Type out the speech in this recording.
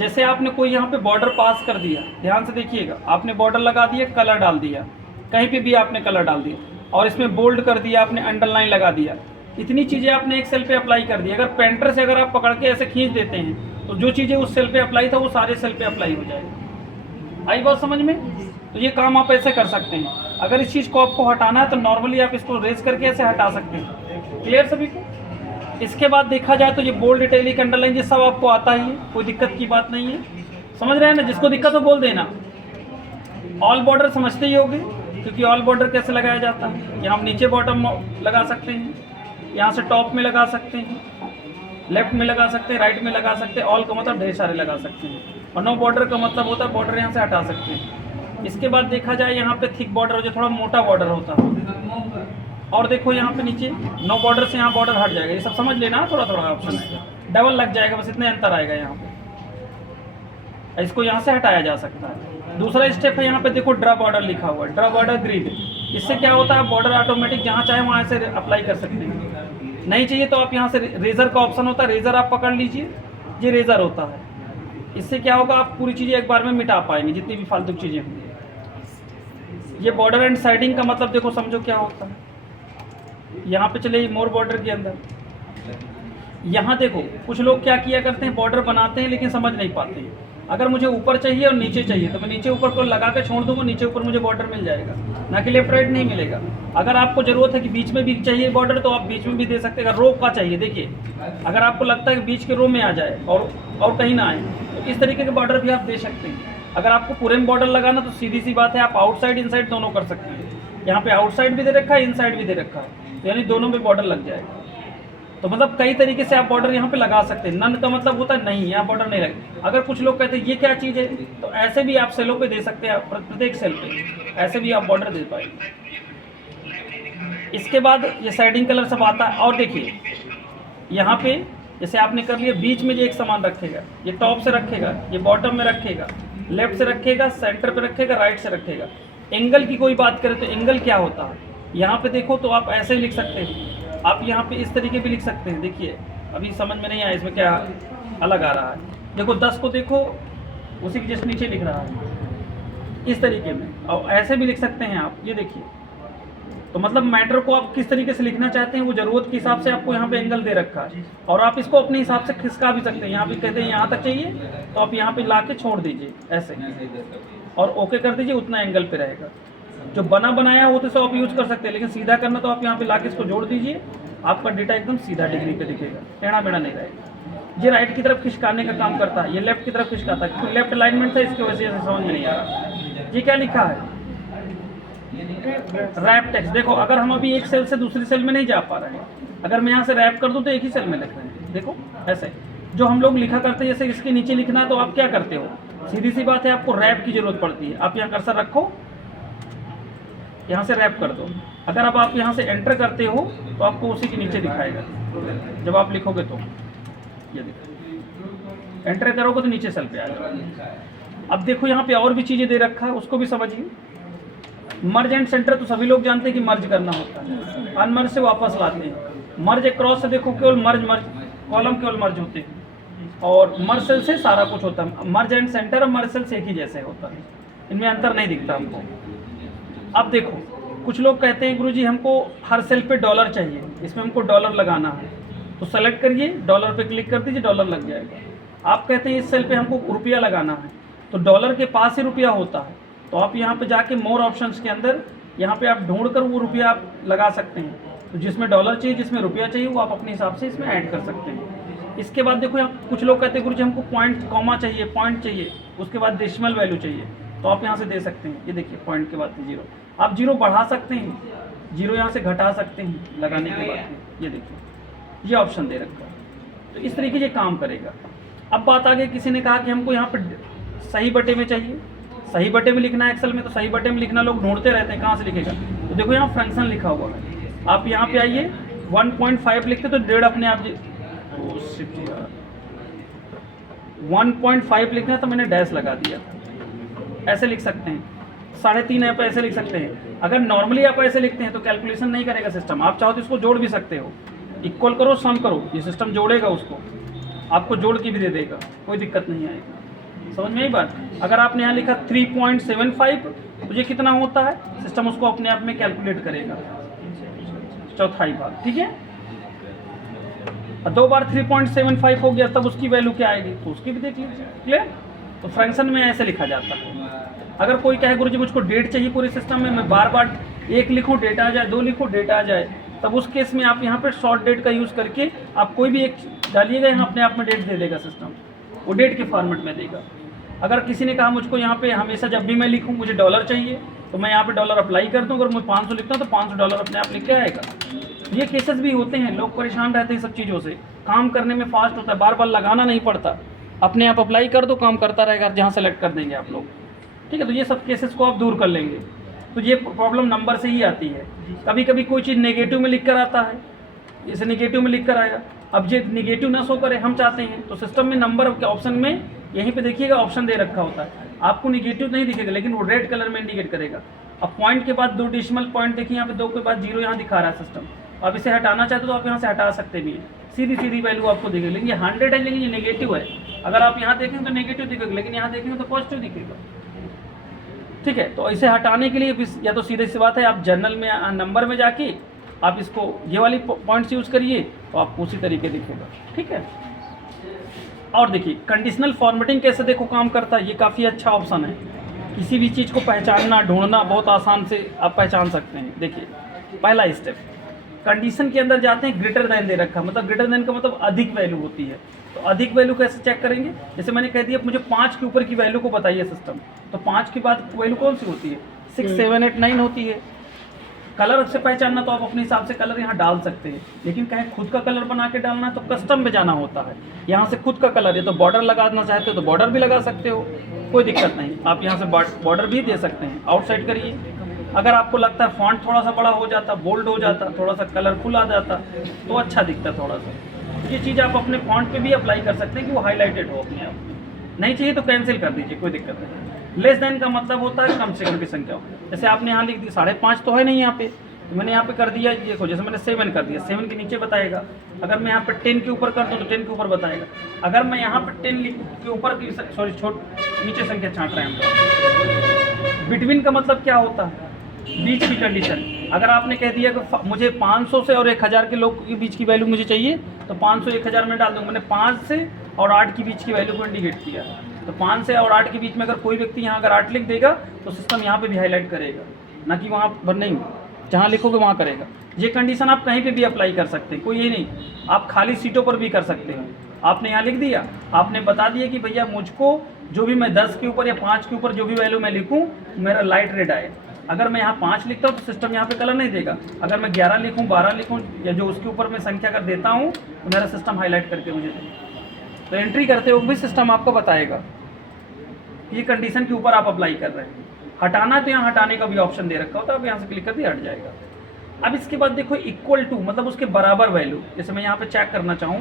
जैसे आपने कोई यहाँ पे बॉर्डर पास कर दिया, ध्यान से देखिएगा, आपने बॉर्डर लगा दिया, कलर डाल दिया, कहीं पे भी आपने कलर डाल दिया, और इसमें बोल्ड कर दिया, आपने अंडरलाइन लगा दिया, इतनी चीज़ें आपने एक सेल पे अप्लाई कर दी। अगर पेंटर से अगर आप पकड़ के ऐसे खींच देते हैं तो जो चीज़ें उस सेल पे अप्लाई था वो सारे सेल पे अप्लाई हो जाएगा। आई बात समझ में? तो ये काम आप ऐसे कर सकते हैं। अगर इस चीज़ को आपको हटाना है तो नॉर्मली आप इसको रेज करके ऐसे हटा सकते हैं। क्लियर सभी को? इसके बाद देखा जाए तो ये बोल्ड, इटैलिक, अंडरलाइन ये सब आपको आता ही है, कोई दिक्कत की बात नहीं है। समझ रहे हैं ना? जिसको दिक्कत हो बोल देना। ऑल बॉर्डर समझते ही होगे, क्योंकि ऑल बॉर्डर कैसे लगाया जाता है। यहाँ हम नीचे बॉटम लगा सकते हैं, यहाँ से टॉप में लगा सकते हैं, लेफ्ट में लगा सकते हैं, राइट में लगा सकते हैं। ऑल का मतलब ढेर सारे लगा सकते हैं, और नो बॉर्डर का मतलब होता है बॉर्डर यहाँ से हटा सकते हैं। इसके बाद देखा जाए यहाँ पे थिक बॉर्डर हो जाए, थोड़ा मोटा बॉर्डर होता है, और देखो यहाँ पे नीचे नो बॉर्डर से यहाँ बॉर्डर हट जाएगा। ये सब समझ लेना, थोड़ा थोड़ा ऑप्शन है, डबल लग जाएगा, बस इतने अंतर आएगा यहाँ पे। इसको यहाँ से हटाया जा सकता है। दूसरा स्टेप है, यहाँ पे देखो ड्रा बॉर्डर लिखा हुआ है, ड्रा बॉर्डर ग्रिड। इससे क्या होता है, बॉर्डर ऑटोमेटिक जहाँ चाहे वहाँ से अप्लाई कर सकते हैं। नहीं चाहिए तो आप यहाँ से रेजर का ऑप्शन होता है, रेजर आप पकड़ लीजिए, ये रेजर होता है। इससे क्या होगा, आप पूरी चीज़ें एक बार में मिटा पाएंगे, जितनी भी फालतू चीज़ें होंगी। ये बॉर्डर एंड साइडिंग का मतलब देखो, समझो क्या होता है। यहाँ पे चले मोर बॉर्डर के अंदर, यहाँ देखो कुछ लोग क्या किया करते हैं, बॉर्डर बनाते हैं लेकिन समझ नहीं पाते हैं। अगर मुझे ऊपर चाहिए और नीचे चाहिए तो मैं नीचे ऊपर को लगा के छोड़ दूंगा, नीचे ऊपर मुझे बॉर्डर मिल जाएगा, ना कि लेफ्ट राइट नहीं मिलेगा। अगर आपको ज़रूरत है कि बीच में भी चाहिए बॉर्डर तो आप बीच में भी दे सकते हैं। अगर रो का चाहिए, देखिए अगर आपको लगता है कि बीच के रो में आ जाए और कहीं ना आए तो इस तरीके के बॉर्डर भी आप दे सकते हैं। अगर आपको पूरे में बॉर्डर लगाना तो सीधी सी बात है, आप आउटसाइड इनसाइड दोनों कर सकते हैं। यहाँ पे आउटसाइड भी दे रखा है, इनसाइड भी दे रखा है, यानी दोनों में बॉर्डर लग जाएगा। तो मतलब कई तरीके से आप बॉर्डर यहाँ पे लगा सकते हैं। नन का मतलब होता है नहीं, यहाँ बॉर्डर नहीं लगे। अगर कुछ लोग कहते हैं ये क्या चीज़ है, तो ऐसे भी आप सेलों पे दे सकते हैं, प्रत्येक सेल पे ऐसे भी आप बॉर्डर दे पाएंगे। इसके बाद ये साइडिंग कलर सब आता है। और देखिए यहाँ पे जैसे आपने कर लिया, बीच में जो एक सामान रखेगा, ये टॉप से रखेगा, ये बॉटम में रखेगा, लेफ्ट से रखेगा, सेंटर पे रखेगा, राइट से रखेगा। एंगल की कोई बात करें तो एंगल क्या होता है, यहाँ पे देखो तो आप ऐसे ही लिख सकते हैं, आप यहाँ पे इस तरीके भी लिख सकते हैं। देखिए अभी समझ में नहीं आया इसमें क्या अलग आ रहा है। देखो 10 को देखो उसी के जस्ट नीचे लिख रहा है इस तरीके में, और ऐसे भी लिख सकते हैं आप। ये देखिए, तो मतलब मैटर को आप किस तरीके से लिखना चाहते हैं वो ज़रूरत के हिसाब से आपको यहाँ पे एंगल दे रखा है, और आप इसको अपने हिसाब से खिसका भी सकते हैं। यहाँ पे कहते हैं यहाँ तक चाहिए तो आप यहाँ पे ला के छोड़ दीजिए ऐसे, और ओके कर दीजिए, उतना एंगल पे रहेगा। जो बना बनाया हो तो सब आप यूज कर सकते हैं, लेकिन सीधा करना तो आप यहाँ पे ला के इसको जोड़ दीजिए, आपका डेटा एकदम सीधा डिग्री पे दिखेगा, टेढ़ा मेढ़ा नहीं रहेगा। ये राइट की तरफ खिसकाने का काम करता है, ये लेफ्ट की तरफ खिसकाता है, क्योंकि लेफ्ट अलाइनमेंट है, इसकी वजह से समझ में नहीं आ रहा। ये क्या लिखा है, रैप टेक्स्ट। देखो अगर हम अभी एक सेल से दूसरी सेल में नहीं जा पा रहे हैं, अगर मैं यहाँ से रैप कर दूँ तो एक ही सेल में लिख रहे हैं। देखो ऐसे जो हम लोग लिखा करते हैं, जैसे इसके नीचे लिखना है तो आप क्या करते हो, सीधी सी बात है, आपको रैप की जरूरत पड़ती है। आप यहाँ कर्सर रखो, यहाँ से रैप कर दो। अगर अब आप यहाँ से एंटर करते हो तो आपको उसी के नीचे दिखाएगा, जब आप लिखोगे तो ये देखो, एंटर करोगे तो नीचे सेल पे आ जाएगा। अब देखो यहाँ पे और भी चीज़ें दे रखा है, उसको भी समझिए। मर्ज एंड सेंटर तो सभी लोग जानते हैं कि मर्ज करना होता है, अनमर्ज से वापस लाते हैं। मर्ज एक क्रॉस से देखो केवल मर्ज कॉलम केवल मर्ज होते हैं, और मर्ज सेल से सारा कुछ होता है। मर्ज एंड सेंटर और मर्ज सेल से एक ही जैसे होता है, इनमें अंतर नहीं दिखता हमको। अब देखो कुछ लोग कहते हैं गुरुजी हमको हर सेल पे डॉलर चाहिए, इसमें हमको डॉलर लगाना है, तो सेलेक्ट करिए, डॉलर पे क्लिक कर दीजिए, डॉलर लग जाएगा। आप कहते हैं इस सेल पे हमको रुपया लगाना है, तो डॉलर के पास ही रुपया होता है, तो आप यहाँ पे जाके मोर ऑप्शंस के अंदर यहाँ पे आप ढूंढ कर वो रुपया आप लगा सकते हैं। तो जिसमें डॉलर चाहिए, जिसमें रुपया चाहिए, वो आप अपने हिसाब से इसमें ऐड कर सकते हैं। इसके बाद देखो यहाँ कुछ लोग कहते हैं गुरुजी हमको पॉइंट कॉमा चाहिए, पॉइंट चाहिए, उसके बाद डेसिमल वैल्यू चाहिए, तो आप यहाँ से दे सकते हैं। ये देखिए पॉइंट के बाद 0, आप 0 बढ़ा सकते हैं, 0 यहाँ से घटा सकते हैं लगाने के बाद। ये देखिए ये ऑप्शन दे रखा है, तो इस तरीके से काम करेगा। अब बात आ गई, किसी ने कहा कि हमको यहाँ पर सही बटे में चाहिए, सही बटे में लिखना है एक्सेल में, तो सही बटे में लिखना लोग ढूंढते रहते हैं कहाँ से लिखेगा। तो देखो यहाँ फंक्शन लिखा हुआ है, आप यहाँ पे आइए 1.5 लिखते तो 1.5 अपने आप 1.5 लिखना है तो मैंने डैश लगा दिया, ऐसे लिख सकते हैं। 3.5 आप ऐसे लिख सकते हैं। अगर नॉर्मली आप ऐसे लिखते हैं तो कैलकुलेशन नहीं करेगा सिस्टम, आप चाहो तो इसको जोड़ भी सकते हो, इक्वल करो, सम करो, ये सिस्टम जोड़ेगा उसको, आपको जोड़ के भी दे देगा, कोई दिक्कत नहीं आएगी। समझ में आई बात। अगर आपने यहाँ लिखा 3.75 तो ये कितना होता है, सिस्टम उसको अपने आप में कैलकुलेट करेगा, चौथाई भाग, ठीक है। और 2 बार 3.75 हो गया तब उसकी वैल्यू क्या आएगी, तो उसकी भी देख लीजिए, क्लियर। तो फ्रैक्शन में ऐसे लिखा जाता है। अगर कोई कहे गुरुजी मुझको डेट चाहिए पूरे सिस्टम में, मैं बार बार 1 लिखूँ डेटा आ जाए, 2 लिखूँ डेटा आ जाए, तब उस केस में आप यहाँ पे शॉर्ट डेट का यूज़ करके आप कोई भी एक डालिएगा, यहाँ अपने आप में डेट दे देगा सिस्टम, वो डेट के फॉर्मेट में देगा। अगर किसी ने कहा मुझको यहाँ पे हमेशा जब भी मैं लिखूँ मुझे डॉलर चाहिए, तो मैं यहाँ पे डॉलर अप्लाई कर दूँ, अगर मैं 500 लिखता हूँ तो $500 अपने आप लिख के आएगा। ये केसेस भी होते हैं, लोग परेशान रहते हैं सब चीज़ों से, काम करने में फास्ट होता है, बार बार लगाना नहीं पड़ता, अपने आप अप्लाई कर दो, काम करता रहेगा, जहाँ सेलेक्ट कर देंगे आप लोग, ठीक है। तो ये सब केसेस को आप दूर कर लेंगे। तो ये प्रॉब्लम नंबर से ही आती है। कभी कभी कोई चीज़ नेगेटिव में लिख कर आता है, इसे नेगेटिव में लिख कर आएगा, अब ये नेगेटिव ना शो करे हम चाहते हैं, तो सिस्टम में नंबर के ऑप्शन में यहीं पे देखिएगा ऑप्शन दे रखा होता है, आपको नेगेटिव नहीं दिखेगा लेकिन वो रेड कलर में इंडिकेट करेगा। अब पॉइंट के बाद 2 डेसिमल पॉइंट देखिए, यहाँ पे 2 के बाद 0 यहाँ दिखा रहा है सिस्टम, आप इसे हटाना चाहते हो तो आप यहाँ से हटा सकते भी हैं, सीधी सीधी वैल्यू आपको दिखेगी। लेकिन ये 100 है लेकिन ये नेगेटिव है, अगर आप यहाँ देखेंगे तो नेगेटिव दिखेगा, लेकिन यहाँ देखेंगे तो पॉजिटिव दिखेगा, ठीक है। तो इसे हटाने के लिए या तो सीधी सी बात है, आप जर्नल में नंबर में जाके आप इसको ये वाली पॉइंट्स यूज़ करिए तो आपको उसी तरीके दिखेगा, ठीक है। और देखिए कंडीशनल फॉर्मेटिंग कैसे देखो काम करता है, ये काफ़ी अच्छा ऑप्शन है। किसी भी चीज़ को पहचानना ढूंढना बहुत आसान से आप पहचान सकते हैं। देखिए पहला स्टेप, कंडीशन के अंदर जाते हैं, ग्रेटर देन दे रखा, मतलब ग्रेटर देन का मतलब अधिक वैल्यू होती है। तो अधिक वैल्यू कैसे चेक करेंगे, जैसे मैंने कह दिया मुझे 5 के ऊपर की वैल्यू को बताइए सिस्टम, तो 5 के बाद वैल्यू कौन सी होती है, 6, 7, 8, 9 होती है। कलर से पहचानना तो आप अपने हिसाब से कलर यहाँ डाल सकते हैं, लेकिन कहीं खुद का कलर बना के डालना है तो कस्टम में जाना होता है, यहाँ से खुद का कलर है। तो बॉर्डर लगाना चाहते हो तो बॉर्डर भी लगा सकते हो, कोई दिक्कत नहीं, आप यहाँ से बॉर्डर भी दे सकते हैं। आउटसाइड करिए, अगर आपको लगता है फॉन्ट थोड़ा सा बड़ा हो जाता, बोल्ड हो जाता, थोड़ा सा कलरफुल आ जाता तो अच्छा दिखता थोड़ा सा, ये चीज़ आप अपने फॉन्ट पे भी अप्लाई कर सकते हैं कि वो हाईलाइटेड हो अपने आप। नहीं चाहिए तो कैंसिल कर दीजिए, कोई दिक्कत नहीं। लेस देन का मतलब होता है कम से कम की संख्या हो, जैसे आपने यहाँ लिख दी 5.5 तो है नहीं यहाँ पे, तो मैंने यहाँ पे कर दिया, देखो जैसे मैंने 7 कर दिया, 7 के नीचे बताएगा। अगर मैं यहाँ पे 10 के ऊपर कर दूँ तो 10 के ऊपर बताएगा। अगर मैं यहाँ पे 10 के ऊपर की, सॉरी नीचे संख्या छाँट रहे हैं हम, बिटवीन का मतलब क्या होता है, बीच की कंडीशन। अगर आपने कह दिया कि मुझे 500 से और 1000 के लोग के बीच की वैल्यू मुझे चाहिए, तो 500 1000 में डाल दूँगा। मैंने 5 से और 8 के बीच की वैल्यू को इंडिकेट किया, तो 5 से और 8 के बीच में अगर कोई व्यक्ति यहाँ अगर 8 लिख देगा तो सिस्टम यहाँ पे भी हाईलाइट करेगा, ना कि वहाँ पर नहीं, जहाँ लिखोगे वहाँ करेगा। ये कंडीशन आप कहीं पे भी अप्लाई कर सकते हैं, कोई ये नहीं, आप खाली सीटों पर भी कर सकते हैं। आपने यहाँ लिख दिया, आपने बता दिया कि भैया मुझको जो भी मैं 10 के ऊपर या 5 के ऊपर जो भी वैल्यू मैं लिखूँ मेरा लाइट रेड आए। अगर मैं यहाँ 5 लिखता हूँ तो सिस्टम यहाँ पे कलर नहीं देगा, अगर मैं 11 लिखूँ 12 लिखूँ या जो उसके ऊपर मैं संख्या कर देता हूँ तो मेरा सिस्टम हाईलाइट करके मुझे देगा। तो एंट्री करते हुए भी सिस्टम आपको बताएगा ये कंडीशन के ऊपर आप अप्लाई कर रहे हैं। हटाना है तो यहाँ हटाने का भी ऑप्शन दे रखा होता है, आप यहाँ से क्लिक कर दिए हट जाएगा। अब इसके बाद देखो इक्वल टू मतलब उसके बराबर वैल्यू, जैसे मैं यहाँ पे चेक करना चाहूँ